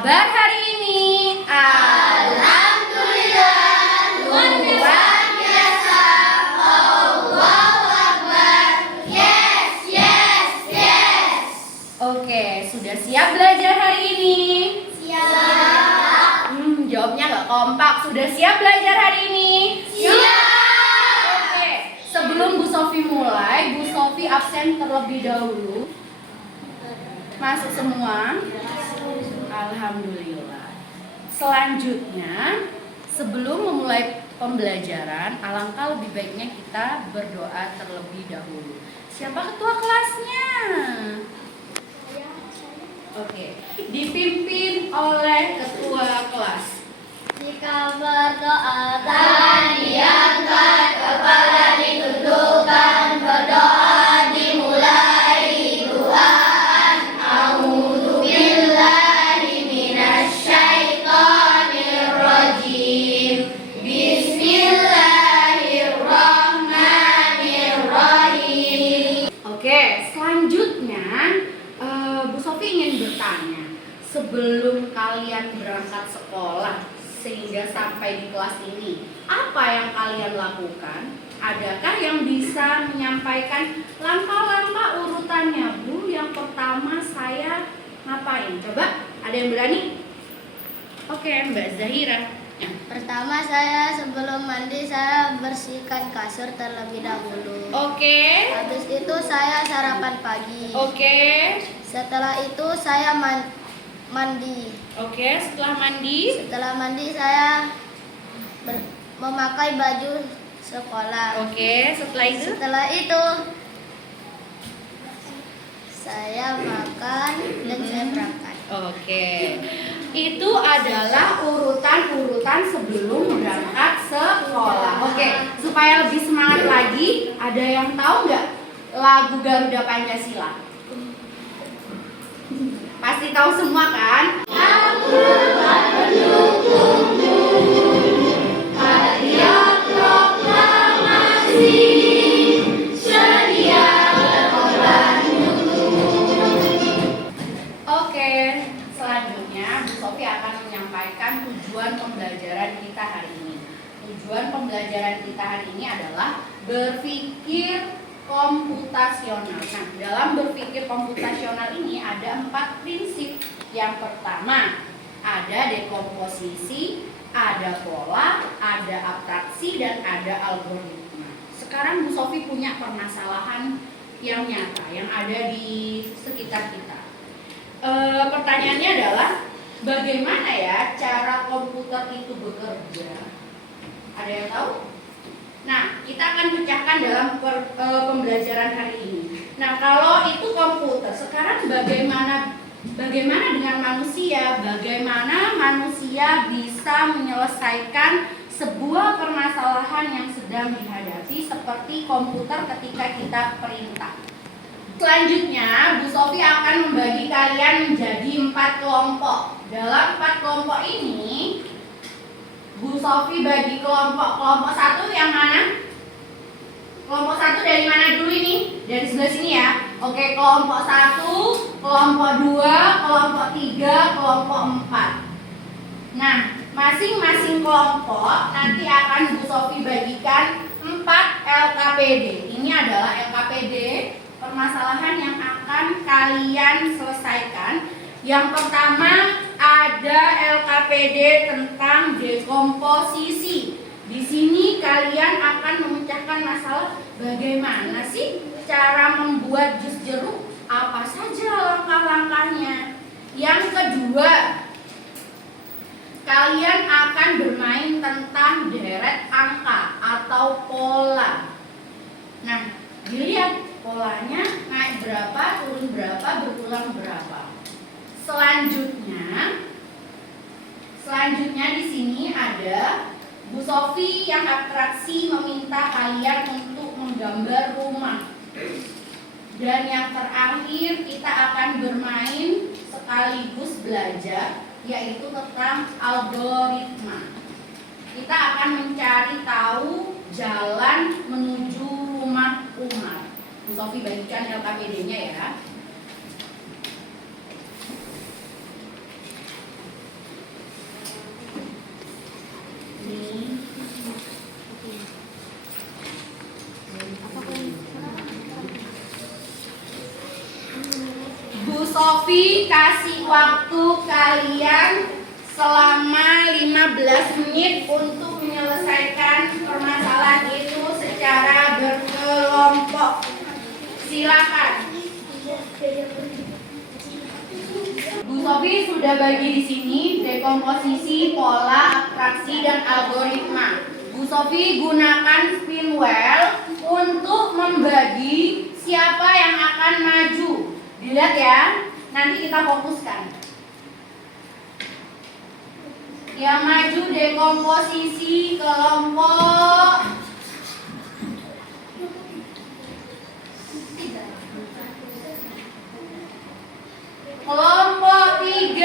kabar hari ini? Alhamdulillah, luar biasa. Allahu Akbar. Yes, yes, yes. Oke, sudah siap belajar hari ini? Siap. Jawabnya nggak kompak. Sudah siap belajar hari ini? Siap. Oke, sebelum Bu Sofi mulai, Bu Sofi absen terlebih dahulu. Masuk semua? Alhamdulillah. Selanjutnya, sebelum memulai pembelajaran, alangkah lebih baiknya kita berdoa terlebih dahulu. Siapa ketua kelasnya? Oke, dipimpin oleh ketua kelas. Jika berdoa tangan diangkat, kepala ditundukkan, berdoa dimulai duaan. A'udzu billahi minasyaitonir rajim. Bismillahirrahmanirrahim. Oke, selanjutnya Bu Sofi ingin bertanya, sebelum kalian berangkat sekolah sehingga sampai di kelas ini, apa yang kalian lakukan? Adakah yang bisa menyampaikan langkah-langkah urutannya? Bu, yang pertama saya ngapain? Coba, ada yang berani? Oke, Mbak Zahira. Pertama, saya sebelum mandi saya bersihkan kasur terlebih dahulu. Oke. Habis itu saya sarapan pagi. Oke. Setelah itu saya mandi. Oke, setelah mandi. Setelah mandi saya memakai baju sekolah. Oke, setelah itu. Setelah itu saya makan dan saya berangkat. Oke, itu adalah urutan-urutan sebelum berangkat sekolah. Oke, supaya lebih semangat lagi, ada yang tahu nggak lagu Garuda Pancasila? Pasti tahu semua kan? Aku mendukungmu, hadiah proklamasi. Sofi akan menyampaikan tujuan pembelajaran kita hari ini. Tujuan pembelajaran kita hari ini adalah berpikir komputasional. Nah, dalam berpikir komputasional ini ada 4 prinsip. Yang pertama, ada dekomposisi, ada pola, ada abstraksi, dan ada algoritma. Sekarang Bu Sofi punya permasalahan yang nyata, yang ada di sekitar kita. Pertanyaannya adalah, bagaimana ya cara komputer itu bekerja? Ada yang tahu? Nah, kita akan pecahkan dalam pembelajaran hari ini. Nah, kalau itu komputer, sekarang bagaimana dengan manusia? Bagaimana manusia bisa menyelesaikan sebuah permasalahan yang sedang dihadapi seperti komputer ketika kita perintah? Selanjutnya, Bu Sofi akan membagi kalian menjadi 4 kelompok. Dalam 4 kelompok ini, Bu Sofi bagi kelompok 1 yang mana? Kelompok 1 dari mana dulu ini? Dari sebelah sini ya. Oke, kelompok 1, kelompok 2, kelompok 3, kelompok 4. Nah, masing-masing kelompok nanti akan Bu Sofi bagikan 4 LKPD. Ini adalah LKPD, permasalahan yang akan kalian selesaikan. Yang pertama ada LKPD tentang dekomposisi. Di sini kalian akan memecahkan masalah bagaimana sih cara membuat jus jeruk, apa saja langkah-langkahnya. Yang kedua, kalian akan bermain tentang deret angka atau pola. Nah, dilihat polanya naik berapa, turun berapa, berulang berapa. Selanjutnya di sini ada Bu Sofi yang abstraksi meminta kalian untuk menggambar rumah. Dan yang terakhir kita akan bermain sekaligus belajar, yaitu tentang algoritma. Kita akan mencari tahu jalan menuju rumah Umar. Bu Sofi bagikan LKPD-nya ya. Sofi kasih waktu kalian selama 15 menit untuk menyelesaikan permasalahan itu secara berkelompok. Silakan. Bu Sofi sudah bagi di sini dekomposisi, pola, abstraksi, dan algoritma. Bu Sofi gunakan spin wheel untuk membagi siapa yang akan maju. Dilihat ya, nanti kita fokuskan. Yang maju dekomposisi kelompok kelompok 3.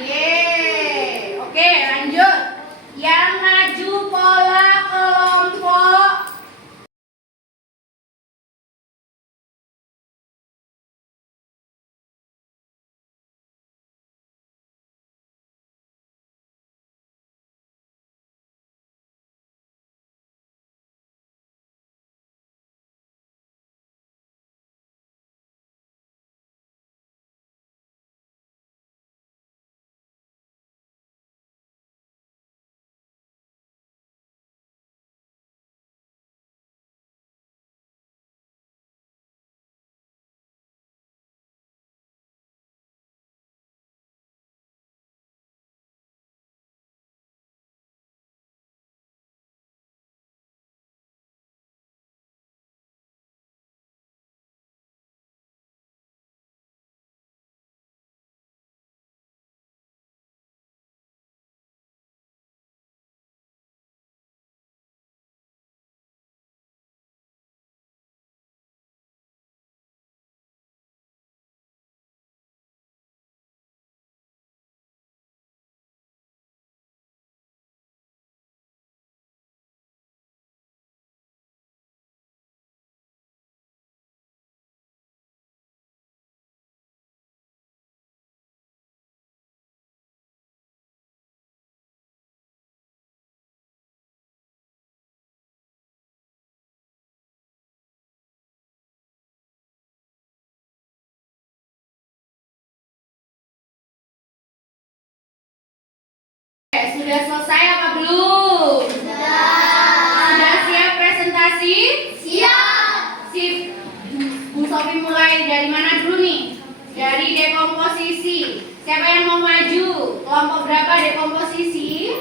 Yeay. Oke, lanjut. Yang maju pola kelompok sudah selesai apa belum? Sudah siap presentasi? Siap. Sip. Bu Sofi mulai dari mana dulu nih? Dari dekomposisi. Siapa yang mau maju? Kelompok berapa dekomposisi?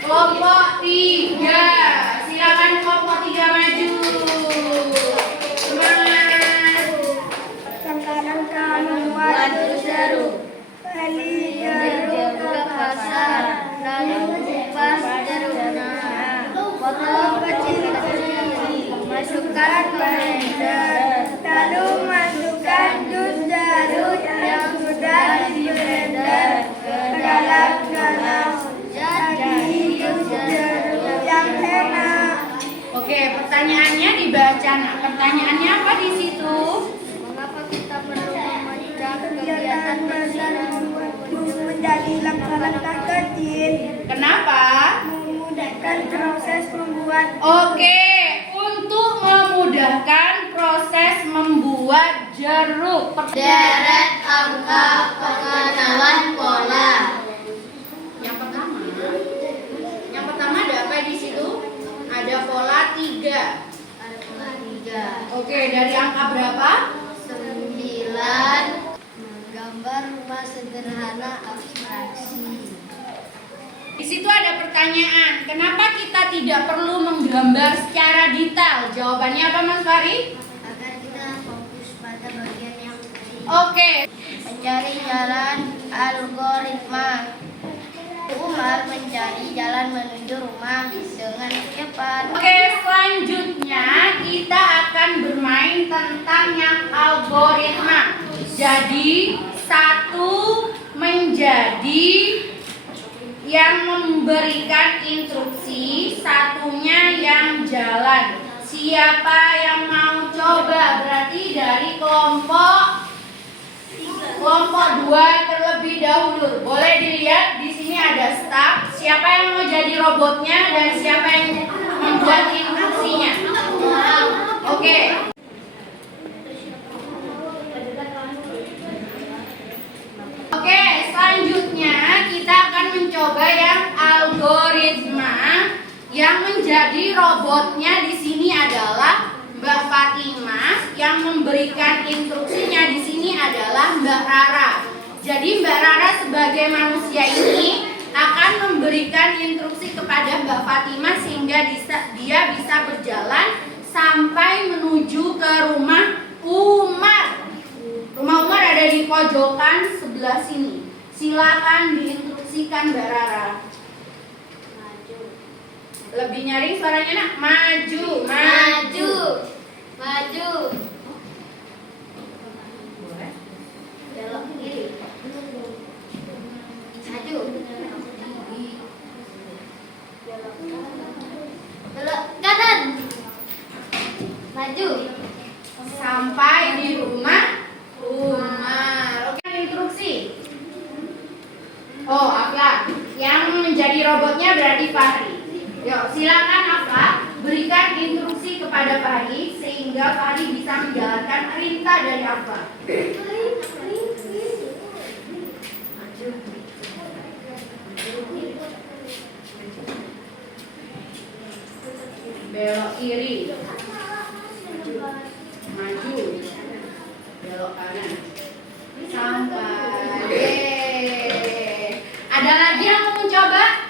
Kelompok 3. Silakan kelompok 3 maju. Semangat. Rangka-rangka membuat jeruk. Beli jeruk ke pasar, lalu kupas jeruknya. Potong kecil-kecil, masukkan ke blender, lalu masukkan dus jeruk yang sudah di blender ke dalam gelas. Jadi dus jeruk yang enak. Oke, pertanyaannya dibaca. Nah, pertanyaannya apa di situ? Mengapa kita perlu memecah kegiatan besar menjadi langkah-langkah kecil? Kenapa? Memudahkan proses membuat. Oke, untuk memudahkan proses membuat jeruk. Deret angka pengenalan pola. Yang pertama ada apa di situ? Ada pola 3. Oke, dari angka berapa? 9. Menggambar rumah sederhana abstraksi. Di situ ada pertanyaan, kenapa kita tidak perlu menggambar secara detail? Jawabannya apa, Mas Fari? Agar kita fokus pada bagian yang kecil. Oke. Mencari jalan algoritma. Umar mencari jalan menuju rumah dengan cepat. Oke, selanjutnya kita akan bermain tentang yang algoritma. Jadi, satu menjadi yang memberikan instruksi, satunya yang jalan. Siapa yang mau coba? Berarti dari kelompok 2 terlebih dahulu. Boleh dilihat di sini ada staff. Siapa yang mau jadi robotnya dan siapa yang membuat instruksinya? Oke. Yang menjadi robotnya di sini adalah Mbak Fatimah, yang memberikan instruksinya di sini adalah Mbak Rara. Jadi Mbak Rara sebagai manusia ini akan memberikan instruksi kepada Mbak Fatimah sehingga dia bisa berjalan sampai menuju ke rumah Umar. Rumah Umar ada di pojokan sebelah sini. Silakan diinstruksikan Mbak Rara. Lebih nyaring suaranya nak. Maju, maju, maju. Boleh. Belok kiri. Maju. Belok kanan. Maju. Sampai di rumah Umar. Oke, instruksi. Oh, Afla. Yang menjadi robotnya berarti Fahri. Yuk, silakan Afla berikan instruksi kepada Fahri sehingga Fahri bisa menjalankan perintah dari Afla. Belok kiri. Maju. Belok kanan. Sampai. Ada lagi yang mau mencoba?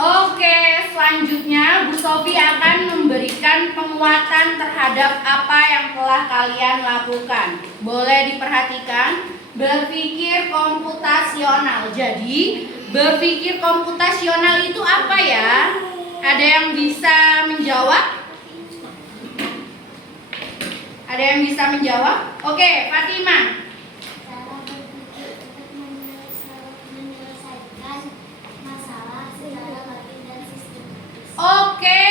Oke, selanjutnya Bu Sofi akan memberikan penguatan terhadap apa yang telah kalian lakukan. Boleh diperhatikan, berpikir komputasional. Jadi, berpikir komputasional itu apa ya? Ada yang bisa menjawab? Ada yang bisa menjawab? Oke, Fatimah. Cara berpikir untuk menyelesaikan masalah secara logis dan sistematis. Oke,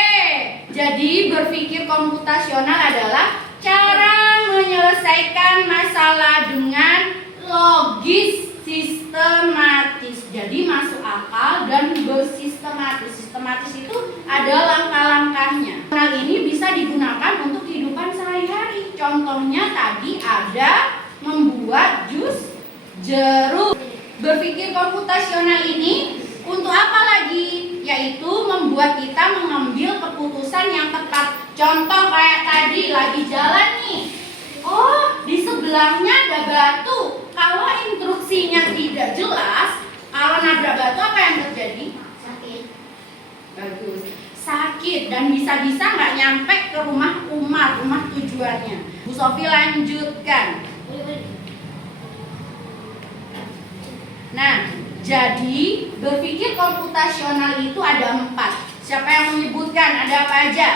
jadi berpikir komputasional adalah cara menyelesaikan masalah dengan logis sistematis. Jadi masuk akal dan bersistematis. Sistematis itu ada langkah-langkahnya. Hal ini bisa digunakan untuk kehidupan sehari-hari. Contohnya tadi ada membuat jus jeruk. Berpikir komputasional ini untuk apa lagi? Yaitu membuat kita mengambil keputusan yang tepat. Contoh kayak tadi lagi jalan nih. Oh, di sebelahnya ada batu. Kalau instruksinya tidak jelas, kalau nabrak batu apa yang terjadi? Sakit. Bagus. Sakit dan bisa-bisa nggak nyampe ke rumah Umar, rumah tujuannya. Bu Sofi lanjutkan. Nah, jadi berpikir komputasional itu ada 4. Siapa yang menyebutkan? Ada apa aja?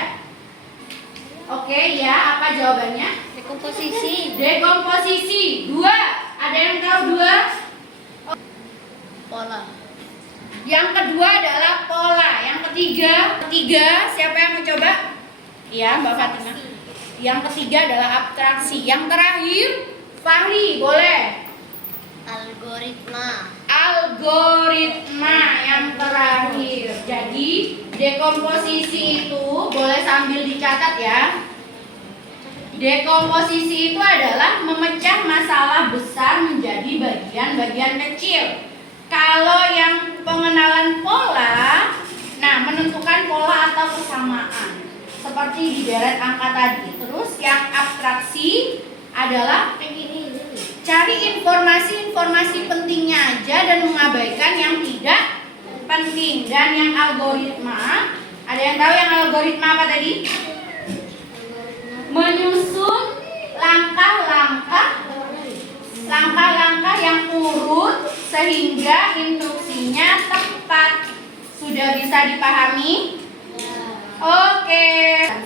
Oke, ya, apa jawabannya? Dekomposisi. Dekomposisi. 2. Ada yang tahu 2? Pola. Yang kedua adalah pola. Yang ketiga, siapa yang mau coba? Iya, Mbak Fatimah. Yang ketiga adalah abstraksi. Yang terakhir, Fahri, boleh. Algoritma. Algoritma yang terakhir. Jadi dekomposisi itu boleh sambil dicatat ya. Dekomposisi itu adalah memecah masalah besar menjadi bagian-bagian kecil. Kalau yang pengenalan pola, nah menentukan pola atau kesamaan seperti di deret angka tadi. Terus yang abstraksi adalah cari informasi-informasi pentingnya aja dan mengabaikan yang tidak penting. Dan yang algoritma, ada yang tahu yang algoritma apa tadi? Menyusun langkah-langkah yang urut sehingga instruksinya tepat. Sudah bisa dipahami? Oke.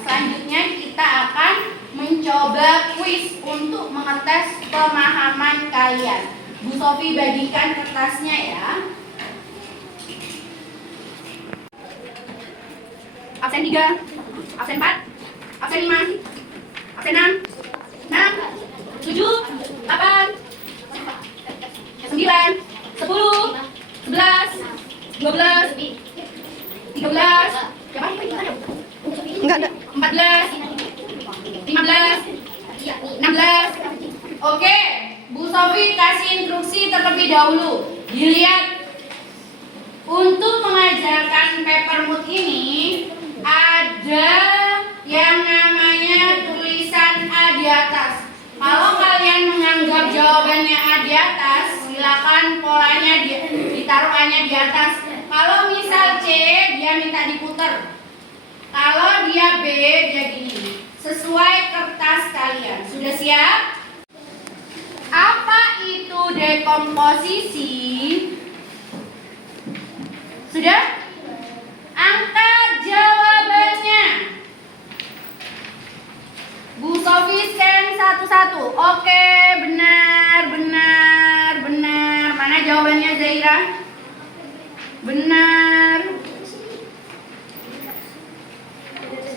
Selanjutnya kita akan mencoba kuis untuk mengetes pemahaman kalian. Bu Sofi bagikan kertasnya ya. Absen 3, absen 4, absen 5, absen 6, 7, 8, 9, 10, 11, 12, 13, siapa? Enggak ada. 14, 15, 16. Oke, Bu Sofi kasih instruksi terlebih dahulu. Dilihat. Untuk mengajarkan papermood ini ada yang namanya tulisan A di atas. Kalau kalian menganggap jawabannya A di atas, silakan polanya ditaruh A-nya di atas. Kalau misal C, dia minta diputer. Kalau dia B, dia gini. Sesuai kertas kalian. Sudah siap? Apa itu dekomposisi? Sudah? Angkat jawabannya. Bu Sofi scan satu-satu. Oke, benar. Mana jawabannya Zaira? Benar.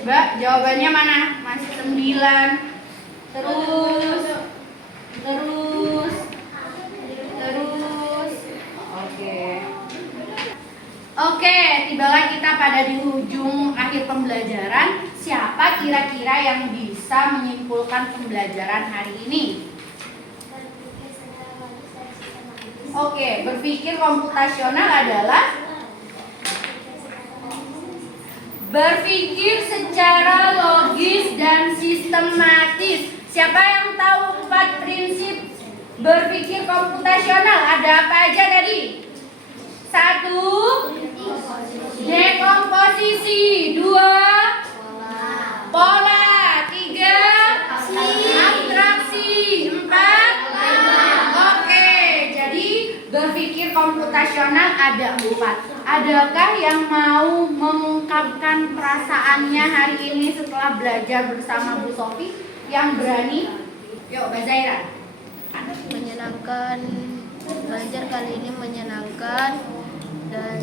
Mbak, jawabannya mana? Masih 9. Terus. Oke, tibalah kita pada di ujung akhir pembelajaran. Siapa kira-kira yang bisa menyimpulkan pembelajaran hari ini? Oke, berpikir komputasional adalah berpikir secara logis dan sistematis. Siapa yang tahu 4 prinsip berpikir komputasional? Ada apa aja tadi? 1. Dekomposisi. 2. Pola. 3. Abstraksi. 4. Oke, jadi berpikir komputasional ada 4. Adakah yang mau mengungkapkan perasaannya hari ini setelah belajar bersama Bu Sofi? Yang berani? Yuk, Mbak Zaira. Menyenangkan. Belajar kali ini menyenangkan dan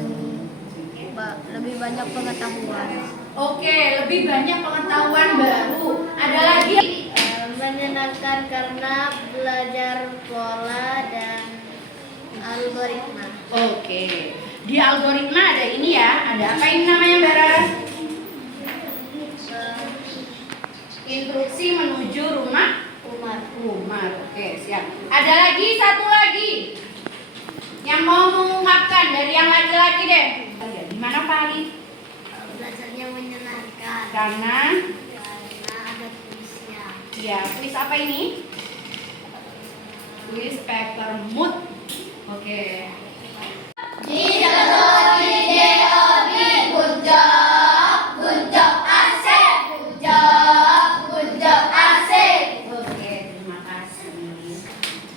lebih banyak pengetahuan. Oke, lebih banyak pengetahuan baru. Ada lagi? Menyenangkan karena belajar pola dan algoritma. Oke. Di algoritma ada ini ya. Ada apa ini namanya, Mbak Rara? Instruksi menuju rumah. Oke, siap. Ada lagi, satu lagi. Yang mau mengungkapkan dari yang laki-laki deh. Gimana Pak Ali? Belajarnya menyenangkan Karena ada kuisnya. ya, kuis apa ini? Kuis papermood. Oke.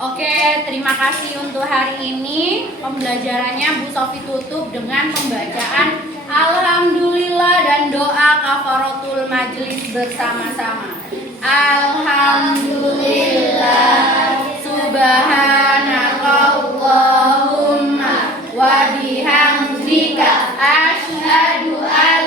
Oke, terima kasih untuk hari ini. Pembelajarannya Bu Sofi tutup dengan pembacaan Alhamdulillah dan doa kafaratul majelis bersama-sama. Alhamdulillah, subhanakallahumma wa bihamdika asyhadu an